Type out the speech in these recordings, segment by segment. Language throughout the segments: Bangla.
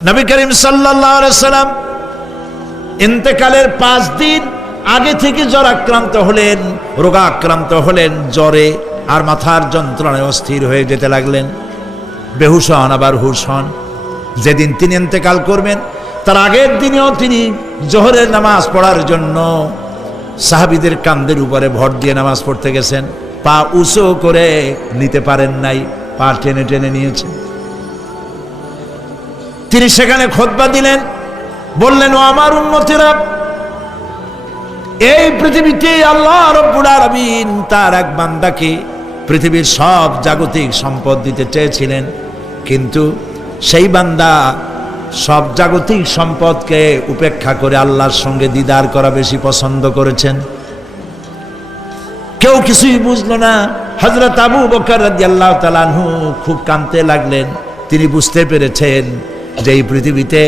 নবী করিম সাল্লাল্লাহু আলাইহি সাল্লাম ইন্তেকালের 5 দিন আগে থেকে জ্বরাক্রান্ত হলেন, রোগাক্রান্ত হলেন, জ্বরে আর মাথার যন্ত্রণায় অস্থির হয়ে যেতে লাগলেন। বেহুশ হন, আবার হুশ হন। যেদিন তিনি ইন্তেকাল করবেন তার আগের দিনেও তিনি জোহরের নামাজ পড়ার জন্য সাহাবীদের কাঁধের উপরে ভর দিয়ে নামাজ পড়তে গেছেন। পা উঁচু করে নিতে পারেন নাই, পা টেনে টেনে নিয়েছেন। তিনি সেখানে খুতবা দিলেন, বললেন, ও আমার উম্মতেরা, এই পৃথিবীতে আল্লাহ রাব্বুল আলামিন তার এক বান্দাকে পৃথিবীর সব জাগতিক সম্পদ দিতে চেয়েছিলেন, কিন্তু সেই বান্দা সব জাগতিক সম্পদকে উপেক্ষা করে আল্লাহর সঙ্গে দিদার করা বেশি পছন্দ করেছেন। কেউ কিছুই বুঝলো না। হযরত আবু বকর রাদিয়াল্লাহু তাআলা আনহু খুব কাঁদতে লাগলেন। তিনি বুঝতে পেরেছেন যে এই পৃথিবীতে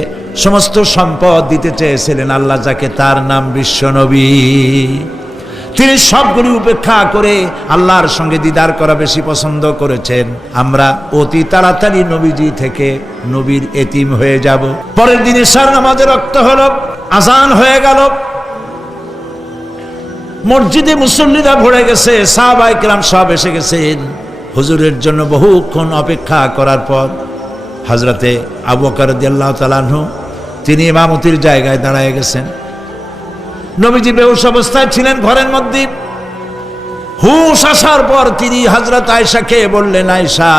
সমস্ত সম্পদ দিতে চেয়েছিলেন আল্লাহ যাকে, তার নাম বিশ্বনবী। তিনি সবগুলি উপেক্ষা করে আল্লাহর সঙ্গে দিদার করা বেশি পছন্দ করেছেন। আমরা অতি তাড়াতাড়ি নবীজি থেকে নবীর এতিম হয়ে যাব। পরের দিন ইশার নামাজের রক্ত হলো, আজান হয়ে গেল, মসজিদে মুসল্লিরা ভরে গেছে, সাহাবায়ে কেরাম সব এসে গেছেন। হুজুরের জন্য বহুক্ষণ অপেক্ষা করার পর হযরতে আবু বকর রাদিয়াল্লাহু তাআলা আনহু তিনি ইমামতির জায়গায় দাঁড়ায় গেছেন। নবীজি বেহুশ অবস্থায় ছিলেন ঘরের মধ্যে। হুশ আসার পর তিনি হযরত আয়েশাকে বললেন, আয়েশা,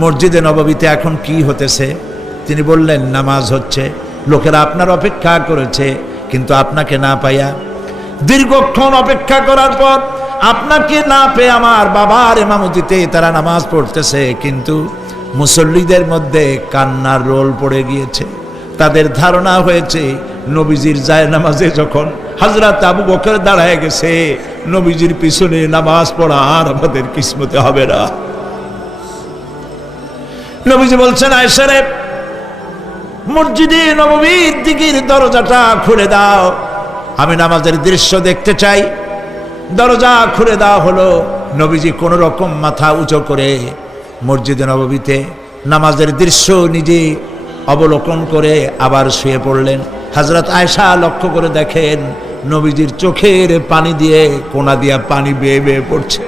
মসজিদে নববীতে এখন কি হতেছে? তিনি বললেন, নামাজ হচ্ছে। লোকেরা আপনার অপেক্ষা করেছে, কিন্তু আপনাকে না পাইয়া দীর্ঘক্ষণ অপেক্ষা করার পর আপনাকে না পেয়ে আমার বাবার ইমামতিতে তারা নামাজ পড়তেছে, কিন্তু মুসল্লিদের মধ্যে কান্নার রোল পড়ে গিয়েছে। তাদের ধারণা হয়েছে নবীজির জায়নামাজে যখন হযরত আবু বকর দাঁড়ায় গেছে, নবীজির পিছনে নামাজ পড়া আর আমাদের কিসমতে হবে না। নবীজি বলছেন, আয়েশা রে, মসজিদে নববীর দিকের দরজাটা খুলে দাও, আমি নামাজের দৃশ্য দেখতে চাই। দরজা খুলে দেওয়া হলো। নবীজি কোন রকম মাথা উঁচু করে মসজিদে নববীতে নামাজের দৃশ্য নিজে অবলোকন করে আবার শুয়ে পড়লেন। হযরত আয়েশা লক্ষ্য করে দেখেন নবীজির চোখের পানি দিয়ে কোনা দিয়া পানি বেয়ে বেয়ে পড়ছে।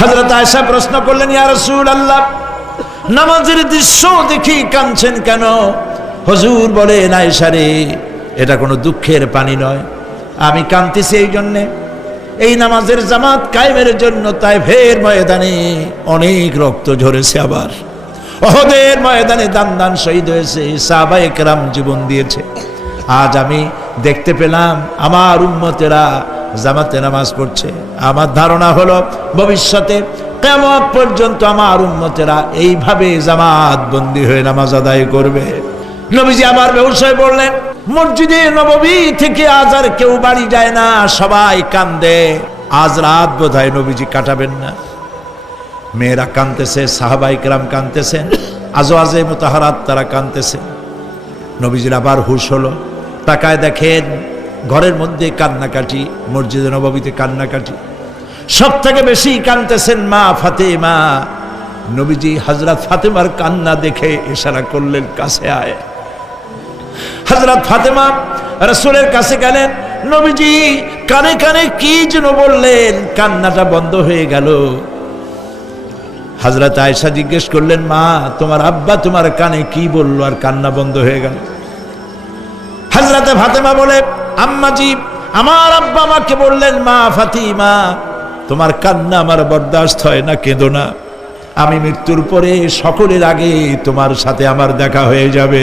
হযরত আয়েশা প্রশ্ন করলেন, ইয়া রাসূলুল্লাহ, নামাজের দৃশ্য দেখি কাঁদছেন কেন? হুজুর বলেন, আয়েশা রে, এটা কোনো দুঃখের পানি নয়, আমি কাঁদতেছি এই জন্যে, এই নামাজের জামাত কায়েমের জন্য তায়েফের ময়দানে অনেক রক্ত ঝরেছে, আবার উহুদের ময়দানে দান দান শহীদ হয়েছে, সাহাবায়ে কেরাম জীবন দিয়েছে। আজ আমি দেখতে পেলাম আমার উম্মতেরা জামাতে নামাজ পড়ছে। আমার ধারণা হলো ভবিষ্যতে কিয়ামত পর্যন্ত আমার উম্মতেরা এইভাবে জামাত বন্দী হয়ে নামাজ আদায় করবে। নবীজি আবার বেহুশ হয়ে পড়লেন। মসজিদে নববী থেকে আজ আর কেউ বাড়ি যায় না, সবাই কান্দে। আজ রাত বোধহয় নবীজি কাটাবেন না। মেয়েরা কাঁদতেছে, সাহাবায়ে কেরাম কাঁদতেছেন, আজওয়াজে মুতাহারাত তারা কাঁদতেছেন। নবীজির আবার হুশ হলো, তাকায় দেখেন ঘরের মধ্যে কান্নাকাটি, মসজিদে নববীতে কান্নাকাটি। সব থেকে বেশি কাঁদতেছেন মা ফাতেমা। নবীজি হযরত ফাতেমার কান্না দেখে ইশারা করলেন, কাছে আয়। হযরত ফাতেমা রাসূলের কাছে গেলেন। নবীজি কানে কানে কি যেন বললেন, কান্নাটা বন্ধ হয়ে গেল। হযরত আয়েশা জিজ্ঞেস করলেন, মা, তোমার আব্বা তোমার কানে কি বলল আর কান্না বন্ধ হয়ে গেল? হযরত ফাতেমা বলে, আম্মাজি, আমার আব্বা আমাকে বললেন, মা ফাতিমা, তোমার কান্না আমার বরদাস্ত হয় না, কেঁদো না, আমি মৃত্যুর পরে সকলের আগে তোমার সাথে আমার দেখা হয়ে যাবে।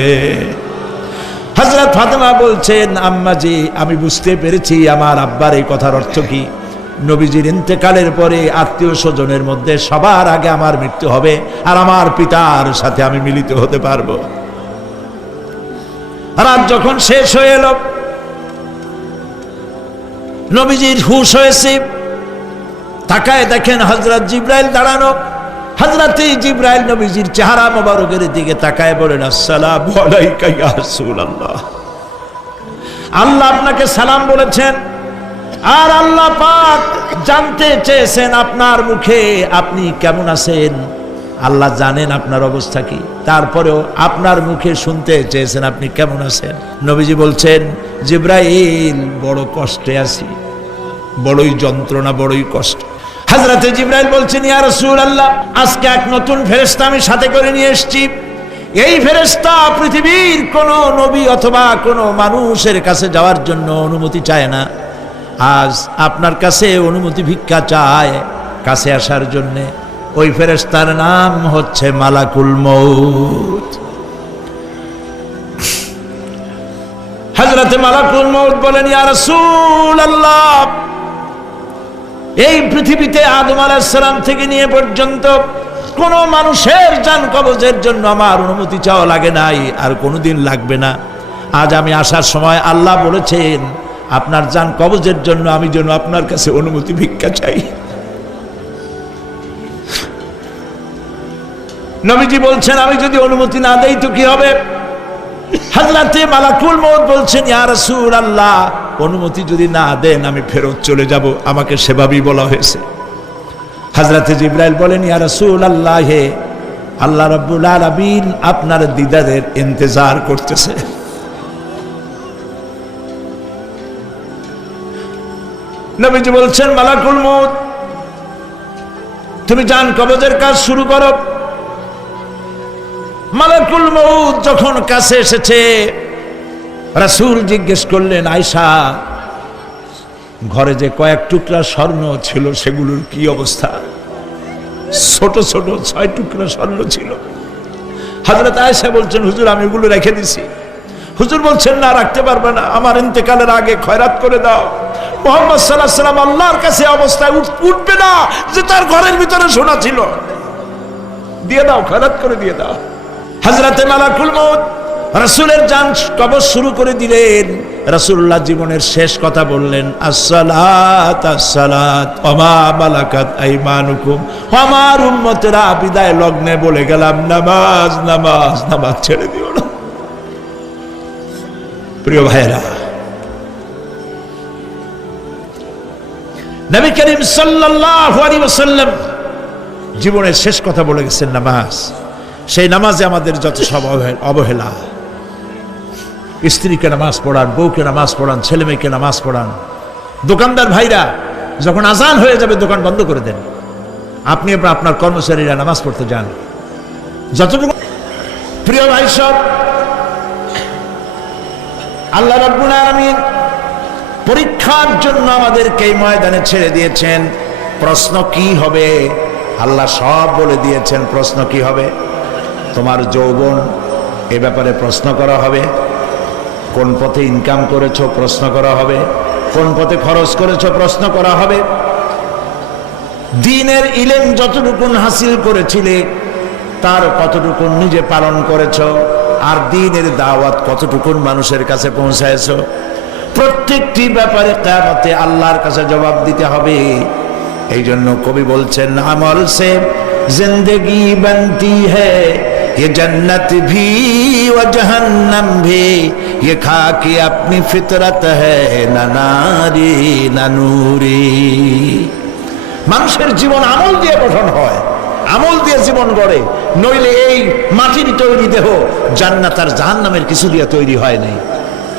হযরত ফাতেমা বলছেন, আম্মাজি, আমি বুঝতে পেরেছি আমার আব্বার এই কথার অর্থ কি। নবীজির ইন্তেকালের পরে আত্মীয় স্বজনের মধ্যে সবার আগে আমার মৃত্যু হবে, আর আমার পিতার সাথে আমি মিলিত হতে পারবো। রাত যখন শেষ হয়ে এলো, নবীজির হুঁশ হয়েছে। তাকায় দেখেন হযরত জিবরাইল দাঁড়ানো। হযরত জিবরাইল নবীজির চেহারা মোবারকের দিকে তাকায় বলেন, আসসালামু আলাইকা ইয়া রাসূলুল্লাহ। আল্লাহ আপনাকে সালাম বলেছেন, আর আল্লাহ পাক জানতে চেয়েছেন আপনার মুখে আপনি কেমন আছেন। আল্লাহ জানেন আপনার অবস্থা কি, তারপরেও আপনার মুখে শুনতে চেয়েছেন আপনি কেমন আছেন। নবীজি বলছেন, জিবরাইল বড় কষ্টে আছি, বড়ই যন্ত্রণা, বড়ই কষ্ট। হযরতে জিবরাইল বলছেন, ইয়া রাসূলুল্লাহ, আজকে এক নতুন ফেরেশতা আমি সাথে করে নিয়ে এসেছি। এই ফেরেশতা পৃথিবীর কোন নবী অথবা কোন মানুষের কাছে যাওয়ার জন্য অনুমতি চায় না, আজ আপনার কাছে অনুমতি ভিক্ষা চায় কাছে আসার জন্য। ওই ফেরেশতার নাম হচ্ছে মালাকুল মউত। হযরতে মালাকুল মউত বলেন, ইয়া রাসূলুল্লাহ, এই পৃথিবীতে আদম আলাইহিস সালাম থেকে নিয়ে পর্যন্ত কোন মানুষের জান কবজের জন্য আমার অনুমতি চাওয়া লাগে নাই, আর কোনোদিন লাগবে না। আজ আমি আসার সময় আল্লাহ বলেছেন আপনার জান কবজের জন্য আমি যেন আপনার কাছে অনুমতি ভিক্ষা চাই। নবীজি বলছেন, আমি যদি অনুমতি না দেই তো কি হবে? হযরতে মালাকুল মউত বলছেন, ইয়া রাসূলুল্লাহ, অনুমতি যদি না দেন আমি ফেরত চলে যাব, আমাকে সেভাবেই বলা হয়েছে। হযরতে জিবরাইল বলেন, ইয়া রাসূলুল্লাহ, হে আল্লাহ রাব্বুল আলামিন আপনার দিদারের ইন্তজার করতেছে। নবীজি বলছেন, মালাকুল মউত, তুমি জান কবজের কাজ শুরু করো। মালাকুল মউত যখন কাছে এসেছে, রাসূল জিজ্ঞেস করলেন, আয়েশা, ঘরে যে কয়েক টুকরা স্বর্ণ ছিল সেগুলোর কি অবস্থা? ছোট ছোট 6 টুকরা স্বর্ণ ছিল। হযরত আয়েশা বলছেন, হুজুর আমি এগুলো রেখে দিছি। হুজুর বলছেন, না, রাখতে পারবে না, আমার ইন্তেকালের আগে খয়রাত করে দাও। মুহাম্মদ সাল্লাল্লাহু আলাইহি ওয়াসাল্লাম আল্লাহর কাছে অবস্থায় উঠবে না যে তার ঘরের ভিতরে সোনা ছিল, দিয়ে দাও, খয়রাত করে দিয়ে দাও। হযরতে মালাকুল মউত রাসূলের জান কবজ শুরু করে দিলেন। রাসূলুল্লাহ জীবনের শেষ কথা বললেন, আসসালাত আসসালাত ওয়া মা মালাকাত আইমানুকুম। আমার উম্মতেরা, বিদায় লগ্নে বলে গেলাম, নামাজ নামাজ নামাজ ছেড়ে দিও না। প্রিয় ভাইরা, নবী করিম সাল্লাল্লাহু আলাইহি ওয়াসাল্লাম জীবনের শেষ কথা বলে গেছেন নামাজ। সেই নামাজে আমাদের যত সব অবহেলা, স্ত্রীকে নামাজ পড়ান, বউকে নামাজ পড়ান, ছেলে মেয়েকে নামাজ পড়ান। দোকানদার ভাইরা, যখন আজান হয়ে যাবে দোকান বন্ধ করে দেন, আপনি আপনার কর্মচারীরা নামাজ পড়তে যান। যতটুকু প্রিয় ভাই সব, আল্লাহ রাব্বুল আলামিন পরীক্ষার জন্য আমাদেরকে এই ময়দানে ছেড়ে দিয়েছেন। প্রশ্ন কি হবে আল্লাহ সব বলে দিয়েছেন। প্রশ্ন কি হবে? তোমার যৌবন, এ ব্যাপারে প্রশ্ন করা হবে। কোন পথে ইনকাম করেছো প্রশ্ন করা হবে। কোন পথে খরচ করেছো প্রশ্ন করা হবে। দ্বীনের ইলম যতটুকুন হাসিল করেছিলে তার কতটুকুন নিজে পালন করেছো, আর দ্বীনের দাওয়াত কতটুকুন মানুষের কাছে পৌঁছায়ছো। প্রত্যেকটি ব্যাপারে কিয়ামতে আল্লাহর কাছে জবাব দিতে হবে। এই জন্য কবি বলছেন, আমল সে জিন্দেগি বনতি হ্যায়, ये जन्नत भी व जहन्नम भी, ये खाकी अपनी फितरत है, ना नारी ना नूरी। মানুষের জীবন আমল দিয়ে গঠন হয়, আমল দিয়ে জীবন গড়ে, নইলে এই মাটির তৈরি দেহ জান্নাত আর জাহান্নামের কিছু দিয়ে তৈরি হয় নাই।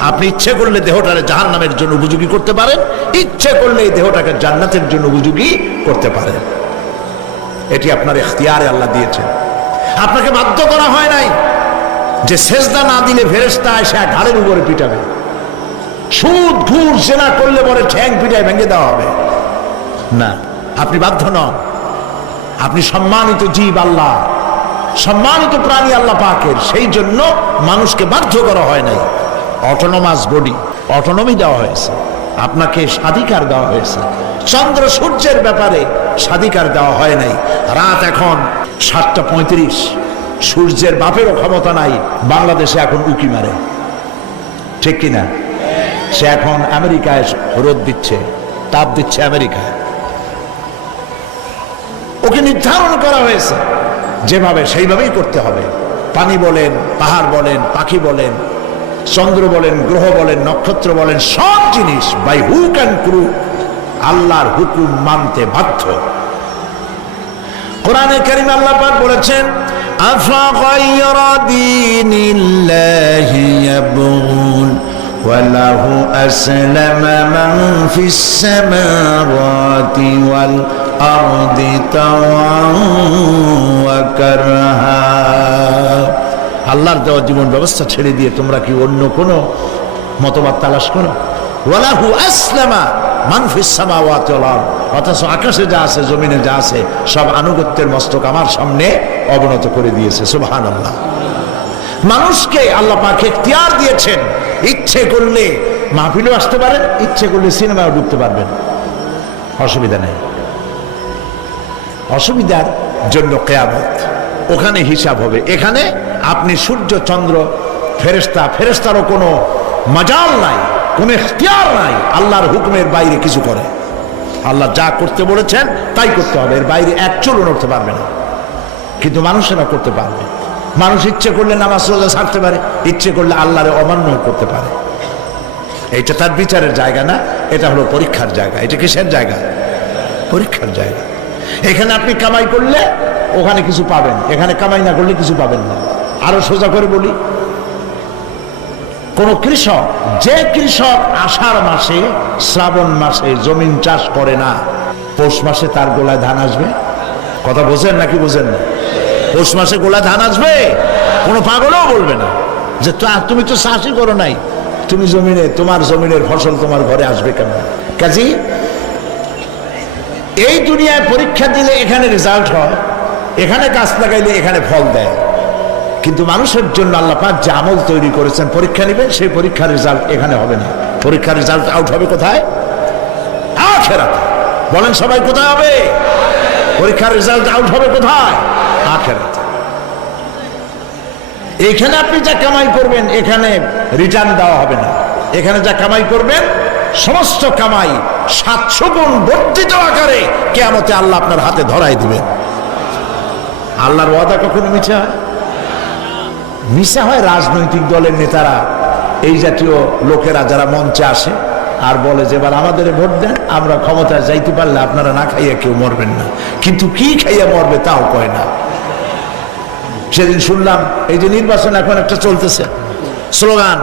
আপনি ইচ্ছে করলে দেহটাকে জাহান্নামের জন্য উপযোগী করতে পারেন, ইচ্ছে করলে এই দেহটাকে জান্নাতের জন্য উপযোগী করতে পারেন। এটি আপনার ইখতিয়ারে আল্লাহ দিয়েছেন, আপনাকে বাধ্য করা হয় নাই যে সেজদা না দিলে ফেরেশতা এসে ঘাড়ের উপরে পিটাবে। সুদ ঘুষ জেনা করলে পরে ঠ্যাং পিটায় ভেঙে দেওয়া হবে না, আপনি বাধ্য নন। আপনি সম্মানিত জীব, আল্লাহ সম্মানিত প্রাণী আল্লাহ পাকের, সেই জন্য মানুষকে বাধ্য করা হয় নাই। অটোনোমাস বডি, অটোনমি দেওয়া হয়েছে, আপনাকে স্বাধিকার দেওয়া হয়েছে। চন্দ্র সূর্যের ব্যাপারে স্বাধিকার দেওয়া হয় নাই। রাত এখন 7:35, সূর্যের বাপেরও ক্ষমতা নাই বাংলাদেশে এখন উকি মারে, ঠিক কিনা? সে এখন আমেরিকায় রোদ দিচ্ছে, তাপ দিচ্ছে আমেরিকায়। ওকে নির্ধারণ করা হয়েছে যেভাবে, সেইভাবেই করতে হবে। পানি বলেন, পাহাড় বলেন, পাখি বলেন, চন্দ্র বলেন, গ্রহ বলেন, নক্ষত্র বলেন, সব জিনিস বাই হুক অ্যান্ড ক্রুক আল্লাহর হুকুম মানতে বাধ্য। কোরআনে কারীমে আল্লাহ পাক বলেছেন, আফাগায়রা দীনিল্লাহি ইয়াবগুন ওয়ালাহু আসলামা মান ফিস সামাওয়াতি ওয়াল আরদি তাওআন ওয়া কারহা। আল্লাহর দেওয়া জীবন ব্যবস্থা ছেড়ে দিয়ে তোমরা কি অন্য কোনো মতবাদ তালাশ করো? ওয়ালাহু আসলামা মান ফিস সামাওয়াতি ওয়াল আরদ, অথচ আকাশে যা আছে জমিনে যা আছে সব আনুগত্যের মস্তক আমার সামনে অবনত করে দিয়েছে। সুবহানাল্লাহ। মানুষকে আল্লাহ পাক ইখতিয়ার দিয়েছেন, ইচ্ছে করলে মাহফিলেও আসতে পারেন, ইচ্ছে করলে সিনেমাও ঢুকতে পারবেন, অসুবিধা নেই। অসুবিধার জন্য কিয়ামত, ওখানে হিসাব হবে। এখানে আপনি সূর্য চন্দ্র ফেরেশতা, ফেরেশতারও কোনো মাজাল নাই, কোনো ইখতিয়ার নাই আল্লাহর হুকুমের বাইরে কিছু করে। আল্লাহ যা করতে বলেছেন তাই করতে হবে, এর বাইরে এক চুলও নড়তে পারবে না। কিন্তু মানুষেরা করতে পারবে। মানুষ ইচ্ছে করলে নামাজ রোজা ছাড়তে পারে, ইচ্ছে করলে আল্লাহরে অমান্য করতে পারে। এটা তার বিচারের জায়গা না, এটা হলো পরীক্ষার জায়গা। এটা কিসের জায়গা? পরীক্ষার জায়গা। এখানে আপনি কামাই করলে ওখানে কিছু পাবেন, এখানে কামাই না করলে কিছু পাবেন না। আরো সোজা করে বলি, কোন কৃষক, যে কৃষক আষাঢ় মাসে শ্রাবণ মাসে জমিন চাষ করে না, পৌষ মাসে তার গোলায় ধান আসবে? কথা বোঝেন নাকি বোঝেন না? পৌষ মাসে গোলায় ধান আসবে? কোনো পাগলও বলবে না যে তুমি তো চাষই করো নাই, তুমি জমিনে, তোমার জমিনের ফসল তোমার ঘরে আসবে কেন? কাজী এই দুনিয়ায় পরীক্ষা দিলে এখানে রেজাল্ট হয়, এখানে গাছ লাগাইলে এখানে ফল দেয়। কিন্তু মানুষের জন্য আল্লাহ পাক যে আমল তৈরি করেছেন, পরীক্ষা নেবেন, সেই পরীক্ষার রেজাল্ট এখানে হবে না। পরীক্ষার রেজাল্ট আউট হবে কোথায়? আখিরাতে। বলেন সবাই, কোথায় হবে? পরীক্ষার রেজাল্ট আউট হবে কোথায়? আখিরাতে। এখানে আপনি যা কামাই করবেন এখানে রিটার্ন দেওয়া হবে না। এখানে যা কামাই করবেন সমস্ত কামাই 700 গুণ বর্ধিত আকারে কিয়ামতে আল্লাহ আপনার হাতে ধরাই দিবেন। আল্লাহর ওয়াদা কখনো মিথ্যা হয়? মিথ্যা হয় রাজনৈতিক দলের নেতারা, এই জাতীয় লোকেরা যারা মঞ্চে আসে আর বলে যে এবার আমাদের ভোট দেন, আমরা ক্ষমতায় যাইতে পারলে আপনারা না খাইয়া কেউ মরবেন না। কিন্তু কি খাইয়া মরবে তাও কয় না। সেদিন শুনলাম এই যে নির্বাচন এখন একটা চলতেছে, স্লোগান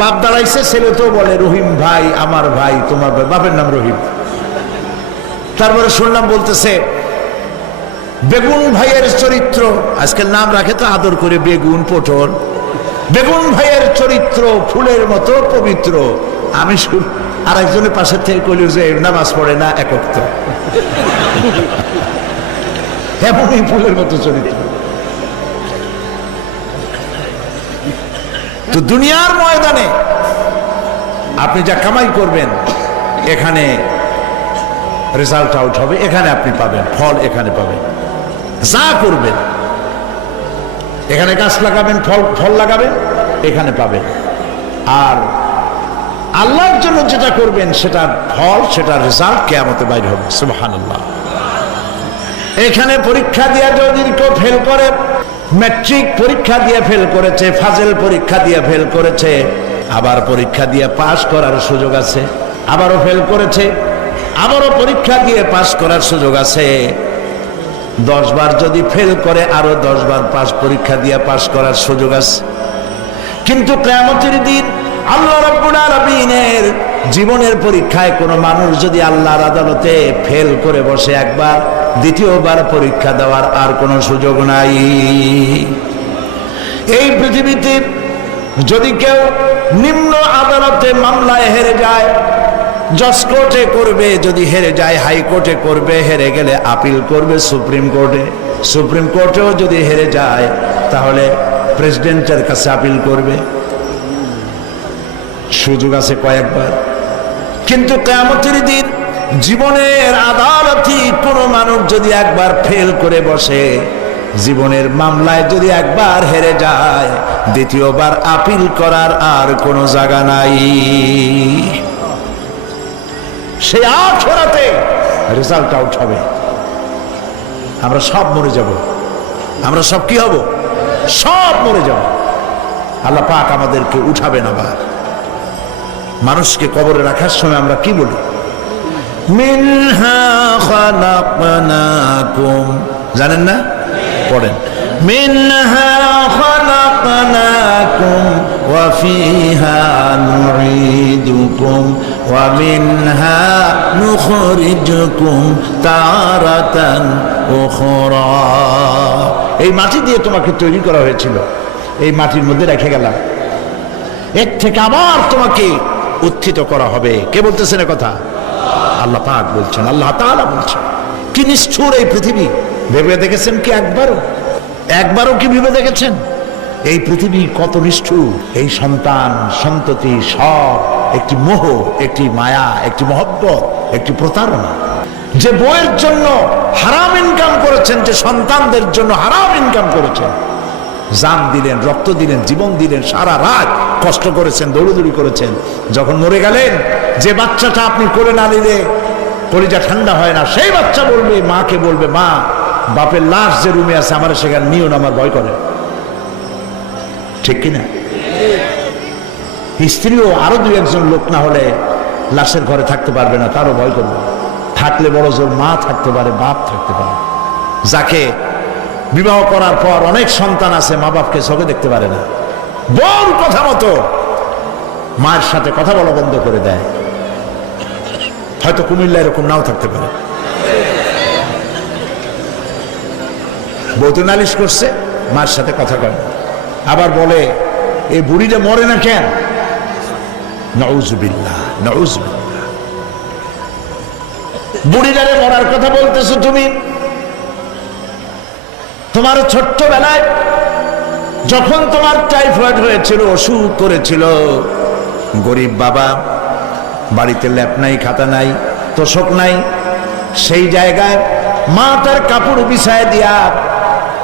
বাপ দাঁড়াইছে, ছেলে তো বলে রহিম ভাই আমার ভাই, তোমার বাপের নাম রহিম। তারপরে শুনলাম বলতেছে বেগুন ভাইয়ের চরিত্র, আজকাল নাম রাখে তো আদর করে, বেগুন পটল, বেগুন ভাইয়ের চরিত্র ফুলের মতো পবিত্র। আমি আর একজনের পাশের থেকে কইল যে নামাজ পড়ে না একক, তো এমনই ফুলের মতো চরিত্র। তো দুনিয়ার ময়দানে আপনি যা কামাই করবেন এখানে রেজাল্ট আউট হবে, এখানে আপনি পাবেন ফল, এখানে পাবেন। যা করবেন এখানে গাছ লাগাবেন, ফল লাগাবেন, এখানে পাবেন। আর আল্লাহর জন্য যেটা করবেন সেটার ফল, সেটার রেজাল্ট কিয়ামতে বাইরে হবে। সুবহানাল্লাহ। এখানে পরীক্ষা দিয়ে যদি কেউ ফেল করে, ম্যাট্রিক পরীক্ষা দিয়ে ফেল করেছে, ফাজেল পরীক্ষা দিয়ে ফেল করেছে, আবার পরীক্ষা দিয়ে পাশ করার সুযোগ আছে, আবারও ফেল করেছে, আবারও পরীক্ষা দিয়ে পাশ করার সুযোগ আছে। 10 বার যদি ফেল করে আরো 10 বার পরীক্ষা দিয়ে পাশ করার সুযোগ আছে। কিন্তু কিয়ামতের দিন আল্লাহ রাব্বুল আলামিনের জীবনের পরীক্ষায় কোনো মানুষ যদি আল্লাহর আদালতে ফেল করে বসে একবার, দ্বিতীয়বার পরীক্ষা দেওয়ার আর কোনো সুযোগ নাই। এই পৃথিবীতে যদি কেউ নিম্ন আদালতে মামলায় হেরে যায়, জজ কোর্টে করবে, যদি হেরে যায় হাইকোর্টে করবে, হেরে গেলে আপিল করবে সুপ্রিম কোর্টে, সুপ্রিম কোর্টেও যদি হেরে যায় তাহলে প্রেসিডেন্টের কাছে আপিল করবে। সুযোগ আছে কয়েকবার। কিন্তু কিয়ামতের দিন জীবনের আদালতে কোনো মানুষ যদি একবার ফেল করে বসে, জীবনের মামলায় যদি একবার হেরে যায়, দ্বিতীয়বার আপিল করার আর কোনো জায়গা নাই। সেই আখিরাতে রেজাল্ট আউট হবে। আমরা সব মরে যাব, আমরা সব কি হব? সব মরে যাব। আল্লাহ পাক আমাদেরকে উঠাবেন আবার। মানুষকে কবরে রাখার সময় আমরা কি বলি? মিনহা খালাকনাকুম জানেন না? পড়েন, মিনহা খালাকনাকুম ওয়া ফিহা নুঈদুকুম ওয়া মিনহা নুখরিজুকুম তারাতান উখরা। এই মাটি দিয়ে তোমাকে তৈরি করা হয়েছিল, এই মাটির মধ্যে রেখে গেলাম, এর থেকে আবার তোমাকে উত্থিত করা হবে। কে বলতেছেন কথা? আল্লাহ পাক বলছেন, আল্লাহ তাআলা বলছেন। কি নিষ্ঠুর এই পৃথিবী, ভেবে দেখেছেন কি একবারও কি ভেবে দেখেছেন এই পৃথিবী কত নিষ্ঠুর? এই সন্তান সন্ততি সব একটি মোহ, একটি মায়া, একটি মহব্বত, একটি প্রতারণা। যে বইয়ের জন্য হারাম ইনকাম করেছেন, যে সন্তানদের জন্য হারাম ইনকাম করেছেন, জান দিলেন, রক্ত দিলেন, জীবন দিলেন, সারা রাত কষ্ট করেছেন, দৌড়দৌড়ি করেছেন, যখন মরে গেলেন, যে বাচ্চাটা আপনি কোলে না নিলে কলিজা ঠান্ডা হয় না, সেই বাচ্চা বলবে, মাকে বলবে, মা বাপের লাশ যে রুমে আছে আমার সেখানে নিও না, আমার ভয় করে। ঠিক কিনা? স্ত্রীও আরো দুই একজন লোক না হলে লাশের ঘরে থাকতে পারবে না, তারও ভয় করবে। থাকলে বড় জোর মা থাকতে পারে, বাপ থাকতে পারে। যাকে বিবাহ করার পর অনেক সন্তান আছে, মা বাপকে চোখে দেখতে পারে না, বউর কথা মতো মায়ের সাথে কথা বলা বন্ধ করে দেয়। হয়তো কুমিল্লা এরকম নাও থাকতে পারে, বউ তো নালিশ করছে, মার সাথে কথা কয়, আবার বলে এই বুড়িটা মরে না কেন? নাউযুবিল্লাহ, নাউযুবিল্লাহ। বুড়িটারে মরার কথা বলতেছো তুমি? তোমার ছোট্টবেলায় যখন তোমার টাইফয়েড হয়েছিল, অসুখ করেছিল, গরিব বাবা, বাড়িতে ল্যাপ নাই, খাতা নাই, তোষক নাই, সেই জায়গায় মা তার কাপড় বিছায় দিয়া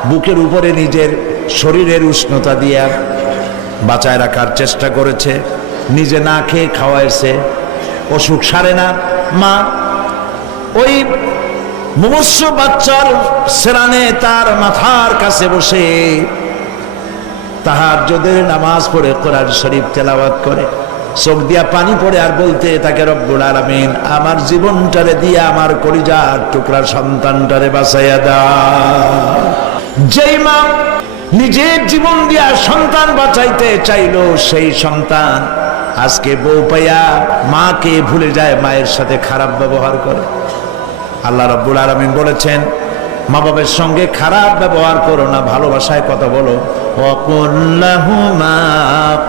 বুকের উপরে নিজের শরীরের উষ্ণতা দিয়া বাঁচায় রাখার চেষ্টা করেছে, নিজে না খেয়ে খাওয়াইছে, অসুখ সারে না। মা ওই মুমূর্ষু বাচ্চার সেরানে তার মাথার কাছে বসে তাহাজ্জুদের নামাজ পড়ে কোরআন শরীফ তেলাওয়াত করে, চোখ দিয়া পানি পড়ে আর বলতে তাকে, রব্বুল আলামিন আমার জীবনটারে দিয়া আমার কলিজার টুকরা সন্তানটারে বাঁচাইয়া দাও। যেই মা নিজের জীবন দিয়া সন্তান বাঁচাইতে চাইলো, সেই সন্তান আজকে বউ পাইয়া মাকে ভুলে যায়, মায়ের সাথে খারাপ ব্যবহার করে। আল্লাহ রাব্বুল আলামিন বলেছেন, মা বাবার সঙ্গে খারাপ ব্যবহার করো না, ভালোবাসায় কথা বলো। ওয়াকুল লাহুমা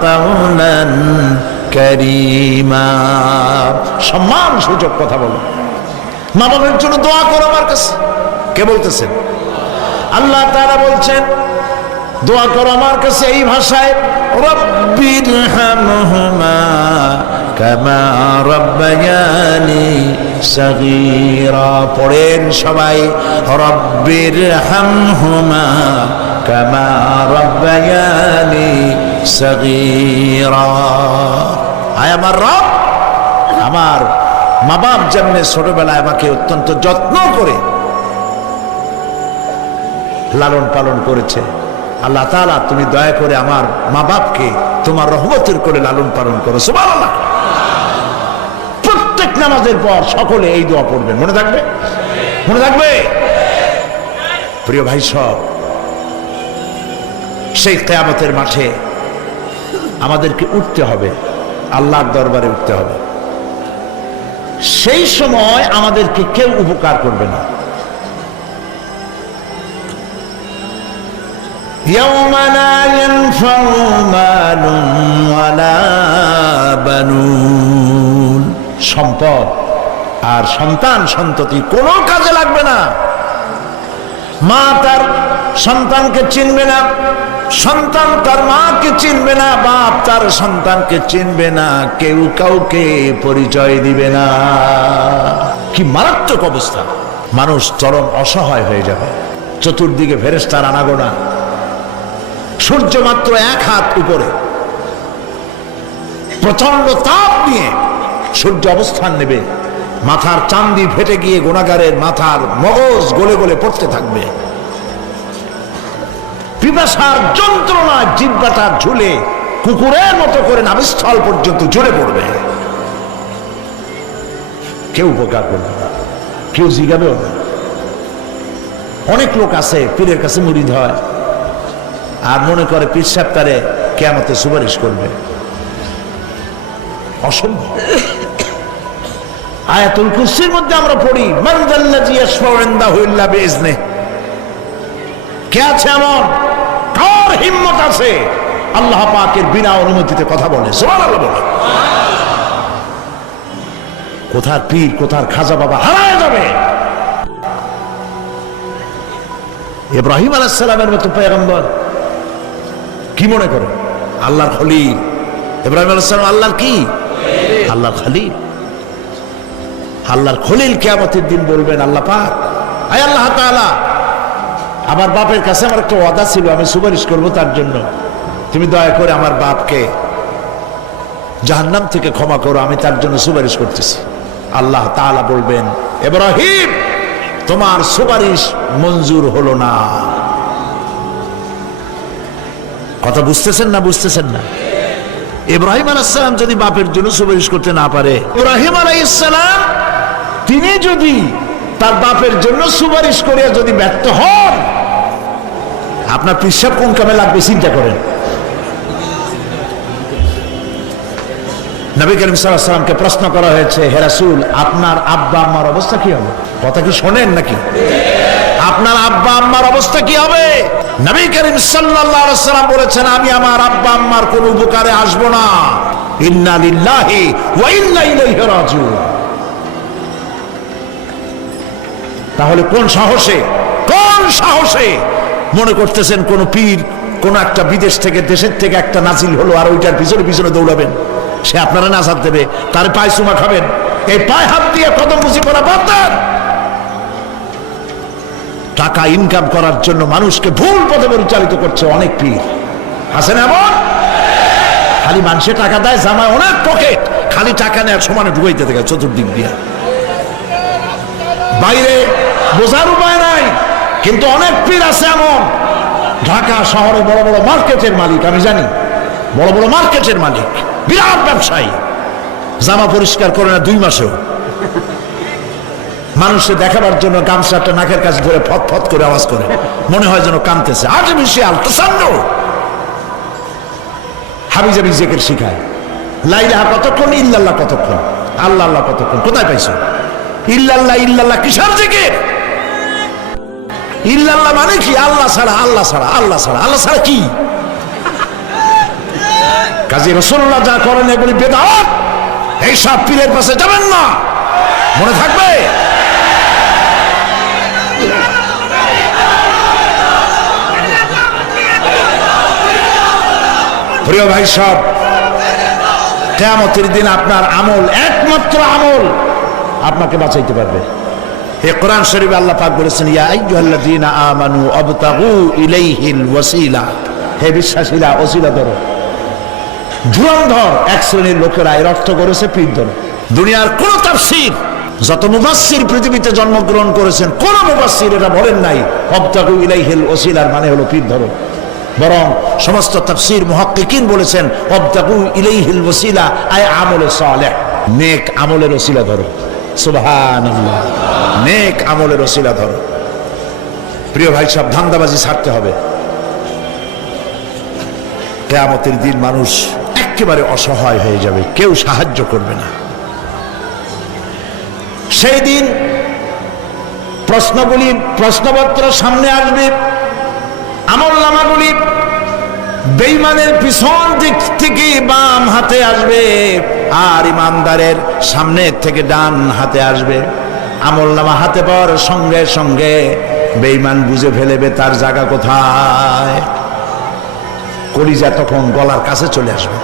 কাওলান কারীমা, সম্মান সূচক কথা বলো। মা বাবার জন্য দোয়া করো আমার কাছে। কে বলতেছেন? আল্লাহ তাআলা বলছেন, দোয়া করো আমার কাছে এই ভাষায়, রব্বিরহামহুমা কামা রাব্বায়ানি সাগীরা। পড়েন সবাই, রব্বিরহামহুমা কামা রাব্বায়ানি সাগীরা। আয় আমার রব, আমার মা বাপ যেমনি ছোটবেলায় আমাকে অত্যন্ত যত্ন করে লালন পালন করেছে, আল্লাহ তাআলা তুমি দয়া করে আমার মা বাপকে তোমার রহমতের করে লালন পালন করো। সুবহানাল্লাহ। প্রত্যেক নামাজের পর সকলে এই দোয়া পড়বেন, মনে থাকবে? মনে থাকবে? প্রিয় ভাই সব, সেই কিয়ামতের মাঠে আমাদেরকে উঠতে হবে, আল্লাহর দরবারে উঠতে হবে। সেই সময় আমাদেরকে কেউ উপকার করবে না। يوم لا ينفع مال ولا بنون, সম্পদ আর সন্তান সন্ততি কোনো কাজে লাগবে না। মা তার সন্তানকে চিনবে না, সন্তান তার মাকে চিনবে না, বাপ তার সন্তানকে চিনবে না, কেউ কাউকে পরিচয় দিবে না। কি মারাত্মক অবস্থা! মানুষ চরম অসহায় হয়ে যাবে। চতুর্দিকে ফেরেশতার আনাগোনা, সূর্য মাত্র 1 হাত উপরে, প্রচন্ড তাপ নিয়ে সূর্য অবস্থান নেবে, মাথার চান্দি ফেটে গিয়ে গুনাহগারের মাথার মগজ গলে গলে পড়তে থাকবে। পিপাসার যন্ত্রণা জিহ্বাটা ঝুলে কুকুরের মতো করে নাভিস্থল পর্যন্ত ঝরে পড়বে। কেউ উপকার করবে না, কেউ জিগাবেও না। অনেক লোক আছে পীরের কাছে মুরিদ হয় আর মনে করে পীর সাহেব তারে কিয়ামতে সুপারিশ করবে। অসম্ভব। আয়াতুল কুরসির মধ্যে আমরা পড়ি মান যাল্লাযী ইয়াশফাউ ইনদাহু ইল্লা বিইজনিহি। কে আছে এমন, কার হিম্মত আছে আল্লাহ পাকের বিনা অনুমতিতে কথা বলে? সুবহানাল্লাহ বলে। কোথার পীর কোথার খাজা বাবা হারায় যাবে। ইব্রাহিম আলাইহিস সালামের মতো পয়গম্বর কি মনে করে? আল্লাহর খলিল। ইব্রাহিম আলাইহিস সালাম আল্লাহর কি? আল্লাহর খলিল। আল্লাহর খলিল কিয়ামতের দিন বলবেন আল্লাহ পাক, আয় আল্লাহ তাআলা, আমার বাপের কাছে আমার একটা ওয়াদা ছিল, আমি সুপারিশ করব তার জন্য, তুমি দয়া করে আমার বাপকে জাহান্নাম থেকে ক্ষমা করো, আমি তার জন্য সুপারিশ করতেছি। আল্লাহ তাআলা বলবেন, ইব্রাহিম তোমার সুপারিশ মঞ্জুর হলো না। কথা বুঝতেছেন না? বুঝতেছেন না? ইব্রাহিম আলাইহিস সালাম যদি বাপের জন্য সুপারিশ করতে না পারে, ইব্রাহিম আলাইহিস সালাম তিনি যদি তার বাপের জন্য সুপারিশ করে যদি ব্যর্থ হন, আপনার পিসাব কোন কামে লাগবে চিন্তা করেন। নবী করিম সাল্লাল্লাহু আলাইহি ওয়াসাল্লামকে প্রশ্ন করা হয়েছে, হে রাসূল আপনার আব্বা আম্মার অবস্থা কি হবে? কথা কি শোনেন নাকি? আপনার আব্বা আম্মার অবস্থা কি হবে? নবী করিম সাল্লাল্লাহু আলাইহি ওয়াসাল্লাম বলেছেন, আমি আমার আব্বা আম্মার কোন উপকারে আসব না। ইন্না লিল্লাহি ওয়া ইন্না ইলাইহি রাজিউন। তাহলে কোন সাহসে মনে করতেছেন কোন পীর কোন একটা বিদেশ থেকে দেশের থেকে একটা নাজিল হলো আর ওইটার পিছনে পিছনে দৌড়াবেন, সে আপনারা নাজাত দেবে, তার পায়ে চুমা খাবেন? এই পায়ে হাত দিয়ে কদম বুঝি করা বাদ দেন। টাকা ইনকাম করার জন্য মানুষকে ভুল পথে পরিচালিত করছে অনেক পীর। আছে না এমন? খালি মানুষে টাকা দেয়, জামায় অনেক পকেট, খালি টাকা নেয় সমানে ঢুকাইতে থাকে চতুর্দিক দিয়ে, বাইরে বোঝার উপায় নাই। কিন্তু অনেক পীর আছে এমন, ঢাকা শহরে বড় বড় মার্কেটের মালিক, আমি জানি বড় বড় মার্কেটের মালিক, বিরাট ব্যবসায়ী, জামা পরিষ্কার করে না 2 মাসেও। মানুষকে দেখাবার জন্য গামছাটা নাকের কাছে ধরে ফত ফত করে আওয়াজ করে, মনে হয় যেন কাঁদতেছে। আর্টিফিশিয়াল তাসান্ন হাবিজাবি জিকির শিখায়। লা ইলাহা কতক্ষণ, ইল্লাল্লাহ কতক্ষণ, আল্লাহ আল্লাহ কতক্ষণ, কোথায় পাইছো? ইল্লাল্লাহ ইল্লাল্লাহ কিসের জিকির? ইল্লাল্লাহ মানে কি? আল্লাহ ছাড়া, আল্লাহ ছাড়া, আল্লাহ ছাড়া, আল্লাহ ছাড়া কি? কাজী রাসূলুল্লাহ যা করেন এগুলি বেদাত। এই সব পীরের পাশে যাবেন না, মনে থাকবে। প্রিয় ভাই সব, কিয়ামতের দিন আপনার আমল, একমাত্র আমল আপনাকে বাঁচাইতে পারবে। এই কোরআন শরীফে আল্লাহ পাক বলেছেন, ইয়া আইয়ুহাল্লাযীনা আমানু আবতাগু ইলাইহিল ওয়াসিলা, হে বিশ্বাসীরা ওসিলা ধরো। ধুরন্ধর এক শ্রেণীর লোকেরা এর অর্থ করেছে পীর ধরো। দুনিয়ার কোন তাফসীর, যত মুফাসসির পৃথিবীতে জন্মগ্রহণ করেছেন, কোন মুফাসসির এটা বলেন নাই আবতাগু ইলাইহিল ওয়াসিলার মানে হলো পীর ধরো। বরং সমস্ত তাফসীর মুহাক্কিকিন বলেছেন আবতাগু ইলাইহিল ওয়াসিলা আয় আমলে সালেহ, নেক আমলের ওসিলা ধরো। সুবহানাল্লাহ, নেক আমলের ওসিলা ধরো। প্রিয় ভাই সব, ধান্দাবাজি ছাড়তে হবে। কিয়ামতের দিন মানুষ একেবারে অসহায় হয়ে যাবে, কেউ সাহায্য করবে না। সেই দিন প্রশ্নপত্র সামনে আসবে, আমলনামাগুলি বেঈমানের পিছন দিক থেকে বাম হাতে আসবে আর ইমানদারের সামনে থেকে ডান হাতে আসবে। আমলনামা হাতে পাওয়ার সঙ্গে সঙ্গে বেঈমান বুঝে ফেলবে তার জায়গা কোথায়। কলিজা তখন গলার কাছে চলে আসবে।